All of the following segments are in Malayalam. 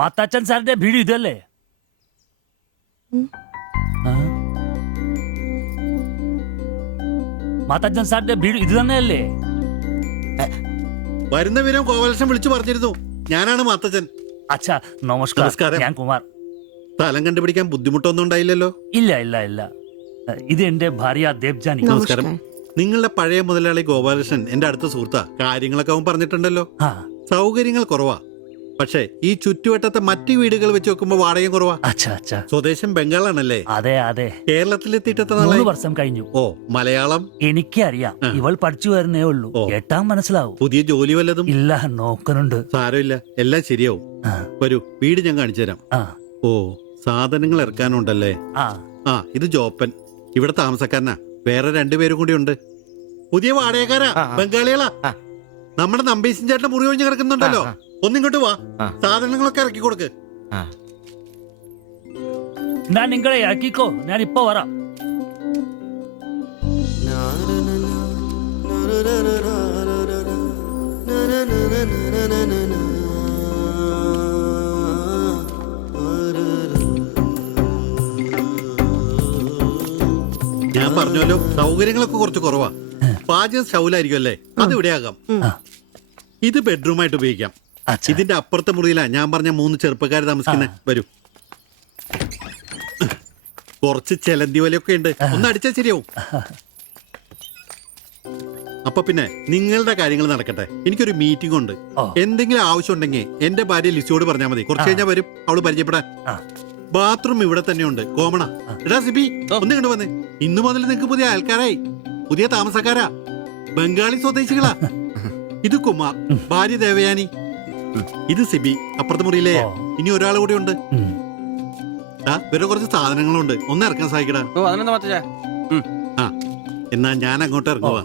മാത്താച്ചൻ സാറിന്റെ വീട് ഇതല്ലേ? മാത്താച്ചൻ സാറിന്റെ വീട് ഇത് തന്നെയല്ലേ? വരുന്ന വിവരം ഗോപാലകൃഷ്ണൻ വിളിച്ചു പറഞ്ഞിരുന്നു. ഞാനാണ് മാത്തച്ഛൻ. അച്ഛാ നമസ്കാരം. ഞാൻ കുമാർ. സ്ഥലം കണ്ടുപിടിക്കാൻ ബുദ്ധിമുട്ടൊന്നും ഉണ്ടായില്ലല്ലോ? ഇല്ല ഇല്ല ഇല്ല. ഇത് എന്റെ ഭാര്യ ദേവ്ജാനി. നമസ്കാരം. നിങ്ങളുടെ പഴയ മുതലാളി ഗോപാലകൃഷ്ണൻ എന്റെ അടുത്ത സുഹൃത്താ. കാര്യങ്ങളൊക്കെ അവൻ പറഞ്ഞിട്ടുണ്ടല്ലോ. സൗകര്യങ്ങൾ കുറവാ, പക്ഷേ ഈ ചുറ്റുവട്ടത്തെ മറ്റു വീടുകൾ വെച്ച് നോക്കുമ്പോ വാടകയും കുറവാ. സ്വദേശം ബംഗാളാണല്ലേ? അതെ അതെ. കേരളത്തിലെത്തിയിട്ട് 3 വർഷം കഴിഞ്ഞു. ഓ, മലയാളം എനിക്കറിയാം. ഇവൾ പഠിച്ചു വരുന്നേ ഉള്ളൂ. കേട്ടാ മനസ്സിലാവും. പുതിയ ജോലി വല്ലതും? ഇല്ല, നോക്കുന്നുണ്ട്. സാരമില്ല, എല്ലാം ശരിയാവും. വരൂ, വീട് ഞാൻ കാണിച്ചു തരാം. ഓ, സാധനങ്ങൾ ഇറക്കാനുണ്ടല്ലേ? ഇത് ജോപ്പൻ, ഇവിടെ താമസക്കാരനാ. വേറെ 2 പേരും കൂടി ഉണ്ട്. പുതിയ വാടകക്കാരാ, ബംഗാളികളാ. നമ്മുടെ നമ്പീശൻ ചേട്ടൻ മുറി ഒഴിഞ്ഞ് കിടക്കുന്നുണ്ടല്ലോ. ഒന്നിങ്ങോട്ട് വാ, സാധനങ്ങളൊക്കെ ഇറക്കി കൊടുക്ക്. ഞാൻ നിങ്ങളെ ഇറക്കിക്കോ, ഞാൻ ഇപ്പൊ വരാം. ഞാൻ പറഞ്ഞല്ലോ, സൗകര്യങ്ങളൊക്കെ കുറച്ച് കുറവാ. പാചകം സ്റ്റൗലായിരിക്കും അല്ലേ? അത് ഇവിടെയാകാം. ഇത് ബെഡ്റൂമായിട്ട് ഉപയോഗിക്കാം. ഇതിന്റെ അപ്പുറത്തെ മുറിയിലാ ഞാൻ പറഞ്ഞ 3 ചെറുപ്പക്കാർ താമസിക്കുന്നത്. വരൂ. കുറച്ച് ചെലന്തി വലയൊക്കെ ഉണ്ട്, ഒന്ന് അടിച്ചാൽ ശരിയാവും. അപ്പൊ പിന്നെ നിങ്ങളുടെ കാര്യങ്ങൾ നടക്കട്ടെ. എനിക്കൊരു മീറ്റിംഗ് ഉണ്ട്. എന്തെങ്കിലും ആവശ്യം ഉണ്ടെങ്കിൽ എന്റെ ഭാര്യ ലിസിയോട് പറഞ്ഞാൽ മതി. കുറച്ച് കഴിഞ്ഞാൽ വരും അവള് പരിചയപ്പെടാൻ. ബാത്റൂം ഇവിടെ തന്നെയുണ്ട്, കോമണ. എടാ സിബി, ഒന്ന് കണ്ടു വന്നേ. ഇന്നു മുതൽ നിങ്ങൾക്ക് പുതിയ ആൾക്കാരായി, പുതിയ താമസക്കാരാ, ബംഗാളി സ്വദേശികളാ. ഇത് കുമാർ, ഭാര്യ ദേവയാനി. ഇത് സിബി, അപ്പുറത്തെ മുറിയിലെ. ഇനി ഒരാൾ കൂടി ഉണ്ട്. വേറെ കുറച്ച് സാധനങ്ങളുണ്ട്, ഒന്ന് ഇറക്കാൻ സഹായിക്കടാ. എന്നാ ഞാൻ അങ്ങോട്ട് ഇറങ്ങുവാ.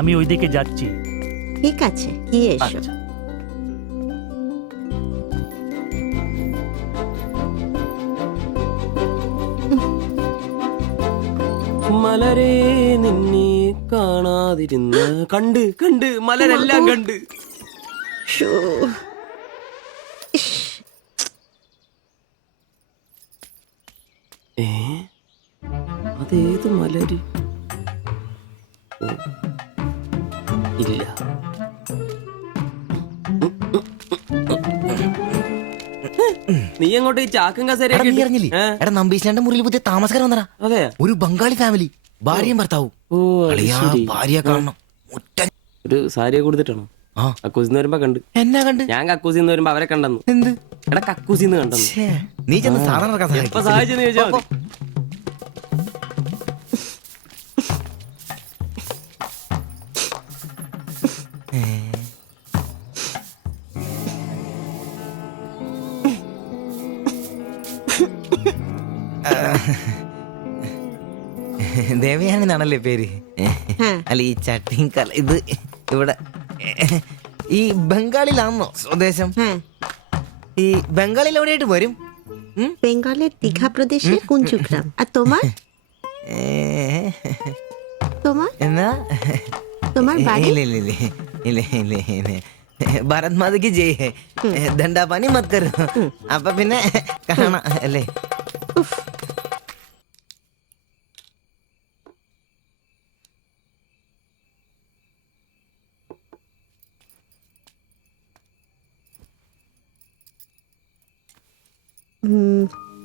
আমি ওইদিকে যাচ্ছি। ঠিক আছে, গিয়ে এসো। മലരെ നിന്നെ കാണാതിരുന്ന് കണ്ട് കണ്ട് മലരെല്ലാം കണ്ട്. അതേത് മലര്? ഇല്ല. നീ അങ്ങോട്ട് ഈ ചാക്കും കസേരയില്ലേ? നമ്പീശന്റെ മുറിയിൽ പുതിയ താമസക്കാരൻ വന്നടാ. അതെ, ഒരു ബംഗാളി ഫാമിലി, ഭാര്യയും ഭർത്താവും. ഭാര്യ കാണണം. ഒരു സാരിയെ കൊടുത്തിട്ടാണോ? കക്കൂസിന്ന് വരുമ്പോ കണ്ട്. എന്നാ കണ്ട്? ഞാൻ കക്കൂസിന്ന് വരുമ്പോ അവരെ കണ്ടെന്നു. എന്ത്? എടാ കക്കൂസിന്ന് കണ്ടെന്നു. നീ ചെന്ന് സാധനം എപ്പോ സഹായിച്ചെന്ന് ചോദിച്ചാ മതി. ദേവയാനെന്നാണല്ലേ പേര്? അല്ല, ഈ ചട്ടിയും കല ഇത് ഇവിടെ ഈ ബംഗാളിലാണോ സ്വദേശം? ഈ ബംഗാളിൽ എവിടെയായിട്ട് വരും? বেঙ্গলের দীঘা প্রদেশের কুঞ্জগ্রাম। আর তোমার? তোমার എന്നാ তোমার বাড়ি? ഭാരത് മാതയ്ക്ക് ജയ്. ദണ്ഡാപാനി മത് കരോ. അപ്പൊ പിന്നെ കാണാം അല്ലേ?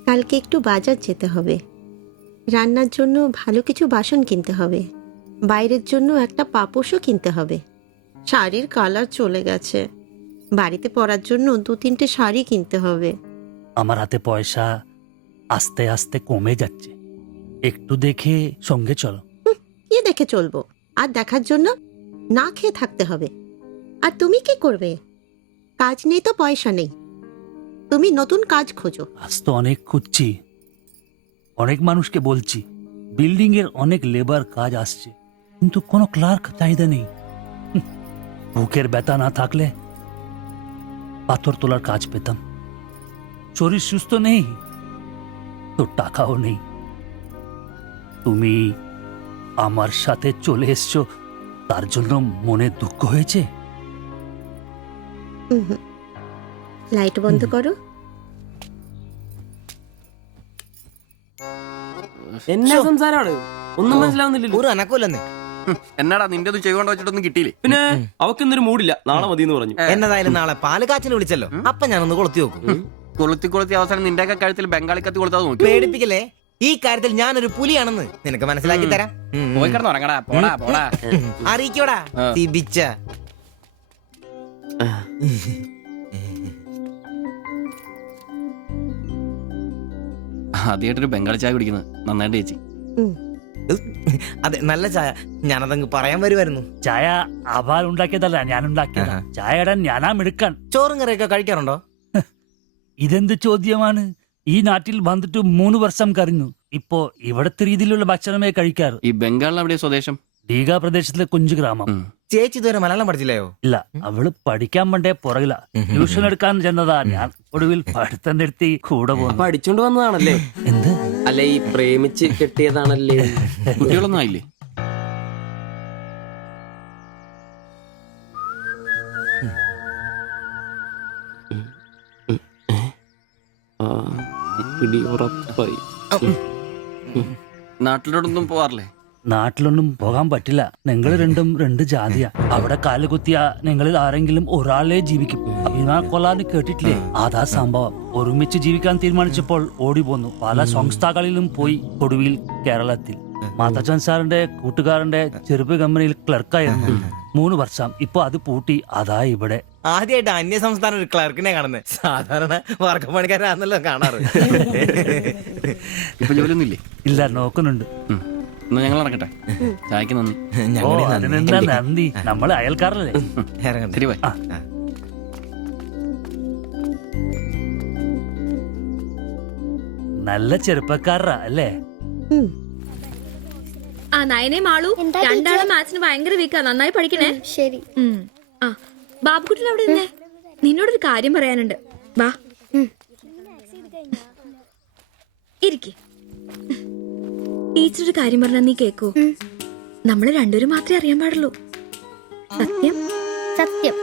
কালকে একটু বাজার যেতে হবে। রান্নার জন্য ভালো কিছু বাসন কিনতে হবে। বাইরের জন্য একটা পাপোশও কিনতে হবে। শাড়ির কালার চলে গেছে। বাড়িতে পরার জন্য 2-3টে শাড়ি কিনতে হবে। আমার হাতে পয়সা আস্তে আস্তে কমে যাচ্ছে, একটু দেখে সঙ্গে চলো। কি দেখে চলবো? আর দেখার জন্য না খেয়ে থাকতে হবে। আর তুমি কি করবে? কাজ নেই তো পয়সা নেই, তুমি নতুন কাজ খোঁজো। আজ তো অনেক খুঁজছি, অনেক মানুষকে বলছি, বিল্ডিং এর অনেক লেবার কাজ আসছে, কিন্তু কোনো ক্লার্ক চাহিদা নেই। বুকের ব্যথা না থাকলে পাথর তোলার কাজ পেতাম। শরীর সুস্থ নেই তো টাকাও নেই। তুমি আমার সাথে চলে এসছো, তার জন্য মনে দুঃখ হয়েছে? লাইট বন্ধ করো। എന്നാ സംസാരമാണ് ഒന്നും മനസ്സിലാവുന്നില്ലല്ലോ. ഒരു അനക്കമില്ലെന്നേ. എന്നാടാ നിന്റെ ഒന്നും ചെയ്തുകൊണ്ട് വെച്ചിട്ടൊന്നും കിട്ടിയില്ലേ? പിന്നെ അവക്കൊന്നൊരു മൂടില്ല, നാളെ മതി എന്ന് പറഞ്ഞു. എന്നതായാലും നാളെ പാല് കാച്ചിന് വിളിച്ചല്ലോ, അപ്പൊ ഞാനൊന്ന് കൊളുത്തി നോക്കും. കൊളുത്തി അവസാനം നിന്റെ ഒക്കെ കഴുത്തിൽ ബംഗാളി കത്തി കൊടുത്താൽ നോക്കി. പേടിപ്പിക്കല്ലേ, ഈ കാര്യത്തിൽ ഞാനൊരു പുലിയാണെന്ന് നിനക്ക് മനസ്സിലാക്കി തരാം. പോയി കിടന്ന് ഉറങ്ങടാ. പോടാ പോടാ. അറിയിക്കോടാ തിബിച്ച. ആദ്യമായിട്ടൊരു ബംഗാളി ചായ കുടിക്കുന്നത് നന്നായിട്ട് ചേച്ചി. ഉം. അതെ, നല്ല ചായ. ഞാനതങ്ങ് പറയാൻ വരുമായിരുന്നു. ചായ അപാൽ ഉണ്ടാക്കിയതല്ല, ഞാൻ ഉണ്ടാക്കിയതാ. ചായ ഇടാൻ ഞാനാ മിടുക്കാൻ. ചോറും കറിയൊക്കെ കഴിക്കാറുണ്ടോ? ഇതെന്ത് ചോദ്യമാണ്? ഈ നാട്ടിൽ വന്നിട്ട് 3 വർഷം കഴിഞ്ഞു. ഇപ്പോ ഇവിടത്തെ രീതിയിലുള്ള ഭക്ഷണമേ കഴിക്കാറ്. ഈ ബംഗാളിൽ എവിടെയാ സ്വദേശം? ഡീഗ പ്രദേശത്തിലെ കുഞ്ചു ഗ്രാമം. ചേച്ചി ഇതുവരെ മലയാളം പഠിച്ചില്ലയോ? ഇല്ല, അവള് പഠിക്കാൻ വേണ്ടേ പുറകില. ട്യൂഷൻ എടുക്കാൻ ചെന്നതാ. ഞാൻ ഒടുവിൽ പഠിത്തം നിർത്തി കൂടെ പോന്നു. പഠിച്ചോണ്ട് വന്നതാണല്ലേ? എന്ത്? അല്ല, ഈ പ്രേമിച്ച് കെട്ടിയതാണല്ലേ? കുട്ടികളൊന്നും ആയില്ലേ? പിടി ഉറപ്പായി. നാട്ടിലോട്ടൊന്നും പോവാറില്ലേ? നാട്ടിലൊന്നും പോകാൻ പറ്റില്ല. നിങ്ങൾ രണ്ടും 2 ജാതിയാ. അവിടെ കാലുകുത്തിയ നിങ്ങളിൽ ആരെങ്കിലും ഒരാളെ ജീവിക്കും. അഭിമാന കൊല്ലാന്ന് കേട്ടിട്ടില്ലേ? അതാ സംഭവം. ഒരുമിച്ച് ജീവിക്കാൻ തീരുമാനിച്ചപ്പോൾ ഓടി പോന്നു. പല സംസ്ഥകളിലും പോയി. ഒടുവിൽ കേരളത്തിൽ മാത്തച്ചൻ സാറിന്റെ കൂട്ടുകാരന്റെ ചെറുപ്പ് കമ്പനിയിൽ ക്ലർക്കായിരുന്നു 3 വർഷം. ഇപ്പൊ അത് പൂട്ടി. അതാ ഇവിടെ. ആദ്യമായിട്ട് അന്യ സംസ്ഥാന ഒരു ക്ലർക്കിനെ കാണുന്നത്. സാധാരണ വർക്കപ്പണിക്കാരാണല്ലോ കാണാറ്. ഇപ്പൊ ജോലിയൊന്നും ഇല്ലേ? ഇല്ല, നോക്കുന്നുണ്ട്. എന്നാ ഞങ്ങൾ ഇറങ്ങട്ടെ. ചായക്ക് നന്ദി. ഓ, അതിനെന്താ നന്ദി, നമ്മള് അയൽക്കാരല്ലേ. ഇറങ്ങട്ടെ. ശരി, ബൈ. നല്ല ചെറുപ്പക്കാരാ അല്ലേ? ഉം. ആ നയനെ മാളു രണ്ടാളും മാത്സിന് ഭയങ്കര വീക്കാ. നന്നായി പഠിക്കണേ. ശരി. ആ ബാബുക്കുട്ടൻ അവിടെ നിന്നേ, നിന്നോടൊരു കാര്യം പറയാനുണ്ട്. വാ ഇരിക്ക്. ടീച്ചർ ഒരു കാര്യം പറഞ്ഞാ നീ കേക്കൂ? നമ്മള് രണ്ടുപേരും മാത്രമേ അറിയാൻ പാടുള്ളൂ. സത്യം? സത്യം.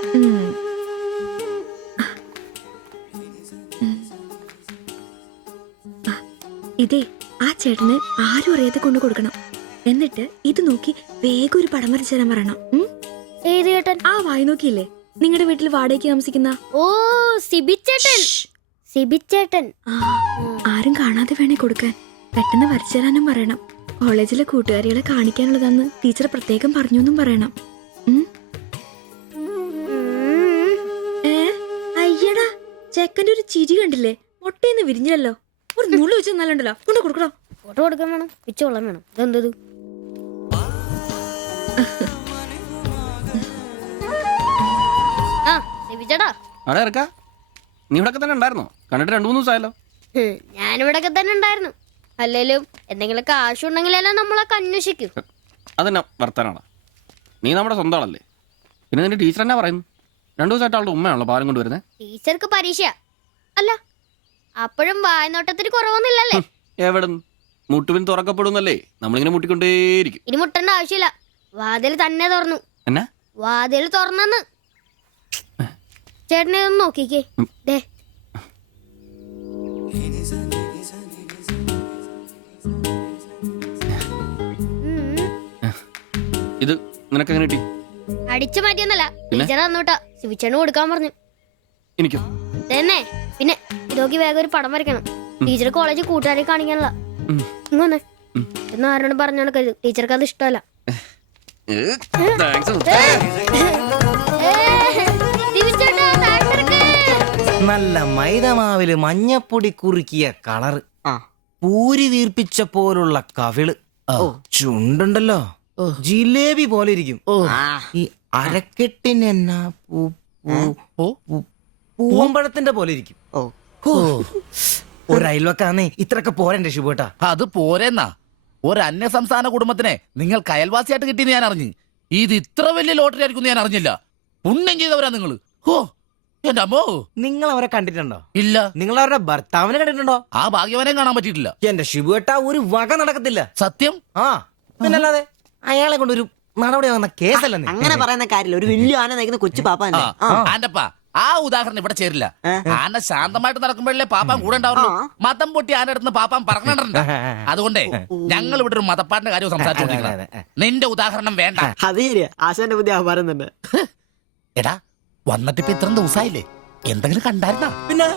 ഇതേ ആ ചേട്ടന് ആരും അറിയാതെ കൊണ്ടു കൊടുക്കണം. എന്നിട്ട് ഇത് നോക്കി വേഗം ഒരു പടം വരച്ചു തരാൻ പറയണം. ഏത് ചേട്ടൻ? ആ വായി നോക്കിയില്ലേ, നിങ്ങളുടെ വീട്ടിൽ വാടകയ്ക്ക് താമസിക്കുന്ന? ഓ, സിബിച്ചേട്ടൻ. സിബിച്ചേട്ടൻ. ആ, ആരും കാണാതെ വേണേ കൊടുക്കാൻ. പെട്ടെന്ന് വരച്ചു തരാനും പറയണം. കോളേജിലെ കൂട്ടുകാരികളെ കാണിക്കാനുള്ളതാന്ന് ടീച്ചർ പ്രത്യേകം പറഞ്ഞു എന്നും പറയണം. അയ്യടാ, ചെക്കന്റെ ഒരു ചിരി കണ്ടില്ലേ? മുട്ടയെന്ന് വിരിഞ്ഞല്ലോ. ഒരു നുള്ളു വെച്ച് നല്ലുണ്ടല്ലോ. കൊണ്ട് കൊടുക്കണോ? ഫോട്ടോ കൊടുക്കാൻ വേണം, പിച്ചോളം വേണം. ഇതെന്തത്? ആ സിബിച്ചേട്ടാ. അവിടെ ഇറക്കാ. നീ ഇവിടെ തന്നെ ഉണ്ടായിരുന്നോ? കണ്ടിട്ട് 2-3 ദിവസമായല്ലോ. ഞാനിവിടൊക്കെ തന്നെ ഉണ്ടായിരുന്നു. അല്ലേലും എന്തെങ്കിലും കാശുണ്ടെങ്കിലല്ലേ നമ്മളൊക്കെ അന്വേഷിക്കും. അതെന്നാ വർത്താനാണ്? നീ നമ്മുടെ സ്വന്തം ആളല്ലേ. പിന്നെ നിന്റെ ടീച്ചർ എന്നാ പറയുന്നു? 2 ദിവസമായിട്ട് അവളുടെ ഉമ്മയാണല്ലോ പാലം കൊണ്ടുവരുന്നത്. ടീച്ചർക്ക് പരീക്ഷ അല്ല, അപ്പോഴും വായനോട്ടത്തിന് കുറവൊന്നുമില്ലല്ലേ? എവിടെ മുട്ടുപിൻ തുറക്കപ്പെടുന്നല്ലേ? നമ്മളിങ്ങനെ മുട്ടിക്കൊണ്ടേയിരിക്കും. ഇനി മുട്ടേണ്ട ആവശ്യമില്ല. വാതിൽ തന്നെ തുറന്നു. എന്നാ വാതിൽ തുറന്നെന്ന്. ചേട്ടനെ ഒന്ന് നോക്കിക്കേ. ദേ ഇത് നിനക്ക് എങ്ങനെ കിട്ടി? അടിച്ചു മാറ്റിയൊന്നല്ല, ടീച്ചർ തന്നോട്ടാ. ശിവിച്ചേണ് കൊടുക്കാൻ പറഞ്ഞു. എനിക്കോ? തന്നെ. പിന്നെ ഇതൊക്കെ വേഗം ഒരു പടം വരയ്ക്കണം. ടീച്ചർ കോളേജിൽ കൂട്ടുകാരെ കാണിക്കാനുള്ള. ഇങ്ങനെ എന്ന് ആരോടും പറഞ്ഞു നടക്കരുത്. ടീച്ചർക്ക് അത് ഇഷ്ടമല്ല. നല്ല മൈദമാവില് മഞ്ഞപ്പൊടി കുറുക്കിയ കളറ്, പൂരി വീർപ്പിച്ച പോലുള്ള കവിള്, ചുണ്ടുണ്ടല്ലോ ജിലേബി പോലെ ഇരിക്കും. ഈ അരക്കെട്ടിനെന്നാ പൂവമ്പഴത്തിന്റെ പോലെ ഇരിക്കും. ഒരു അയൽവക്കാന്നേ ഇത്രയൊക്കെ പോരണ്ടേ ശുഭേട്ടാ? അത് പോരെന്നാ. ഒരു അന്യ സംസ്ഥാന കുടുംബത്തിനെ നിങ്ങൾക്ക് അയൽവാസിയായിട്ട് കിട്ടിയെന്ന് ഞാൻ അറിഞ്ഞു. ഇത് ഇത്ര വലിയ ലോട്ടറി ആയിരിക്കും ഞാൻ അറിഞ്ഞില്ല. പുണ്യം ചെയ്തവരാ നിങ്ങള്. ഓ എന്റെ അമ്മോ. നിങ്ങൾ അവരെ കണ്ടിട്ടുണ്ടോ? ഇല്ല. നിങ്ങൾ അവരുടെ ഭർത്താവിനെ കണ്ടിട്ടുണ്ടോ? ആ ഭാഗ്യവനെയും കാണാൻ പറ്റിയിട്ടില്ല. എന്റെ ശിവുവേട്ട ഒരു വക നടക്കത്തില്ല. സത്യം. ആ പിന്നല്ലാതെ അയാളെ കൊണ്ടൊരു നടപടി വന്ന കേസല്ല. അങ്ങനെ പറയുന്ന കാര്യമില്ല. ഒരു വലിയ ആന നയിക്കുന്ന കൊച്ചു പാപ്പ. ആന്റപ്പ ആ ഉദാഹരണം ഇവിടെ ചേരില്ല. ആന ശാന്തമായിട്ട് നടക്കുമ്പോഴല്ലേ പാപ്പാൻ കൂടെ ഉണ്ടാവുള്ളൂ. മതം പൊട്ടി ആന അടുത്ത് പാപ്പാൻ പറഞ്ഞിട്ടുണ്ട്. അതുകൊണ്ടേ ഞങ്ങൾ ഇവിടെ ഒരു മതപ്പാടിന്റെ കാര്യം സംസാരിച്ചോണ്ടിരിക്കുന്നത്. നിന്റെ ഉദാഹരണം വേണ്ട. അത് ശരിയാ, ആശാന്റെ പുതിയ ആഹാരം തന്നെ. എടാ വന്നിട്ടിപ്പോ ഇത്രയും ദിവസമായില്ലേ, എന്തെങ്കിലും കണ്ടായിരുന്നാ? പിന്നെ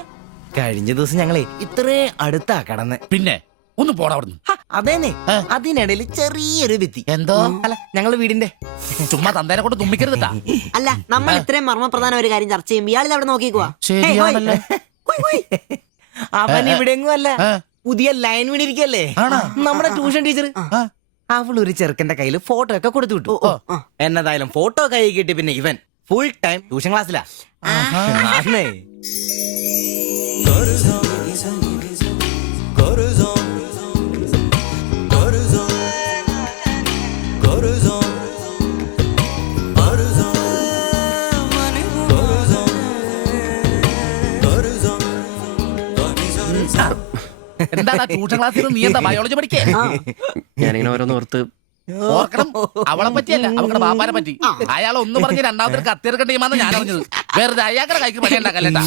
കഴിഞ്ഞ ദിവസം ഞങ്ങളെ ഇത്രേ അടുത്താ കടന്ന്. പിന്നെ ഒന്ന് പോടാ അവിടുന്ന്. അതേനെ, അതിനിടയിൽ ചെറിയൊരു ഭിത്തി. എന്തോ അല്ല, ഞങ്ങള് വീടിന്റെ ചുമ്മാ തന്തേനെ കൊണ്ട് തുമ്മിക്കരുതാ. അല്ല, നമ്മൾ ഇത്രയും മർമ്മപ്രധാന ഒരു കാര്യം ചർച്ച ചെയ്യുമ്പോൾ ഇയാളിൽ അവിടെ നോക്കിക്കുവാ. ശരിയാണല്ലോ. അവൻ ഇവിടെ എങ്ങും അല്ല, പുതിയ ലൈൻ വീണിരിക്കല്ലേ നമ്മുടെ ട്യൂഷൻ ടീച്ചർ. അവൾ ഒരു ചെറുക്കന്റെ കയ്യിൽ ഫോട്ടോ ഒക്കെ കൊടുത്തു വിട്ടു. എന്നതായാലും ഫോട്ടോ കൈ കിട്ടി. പിന്നെ ഇവൻ ഫുൾ ടൈം ട്യൂഷൻ ക്ലാസ്സിലാ. ആന്നേ. എന്താ ട്യൂഷൻ ക്ലാസ്സിൽ നീ എന്താ ബയോളജി പഠിക്കേ? ഞാനിങ്ങനെ ഓരോന്ന് ഓർത്ത് ഓർക്കണം, അവളെ പറ്റിയല്ല, അവളുടെ ബാപ്പാനെ പറ്റി. അയാൾ ഒന്ന് പറഞ്ഞ് രണ്ടാമത്തെ കത്തിയെടുക്കേണ്ട ടീമാന്ന് ഞാൻ അറിഞ്ഞത്. വെറുതെ അയാളുടെ കൈക്ക് പണിയുണ്ടാക്കല്ലേട്ടാ.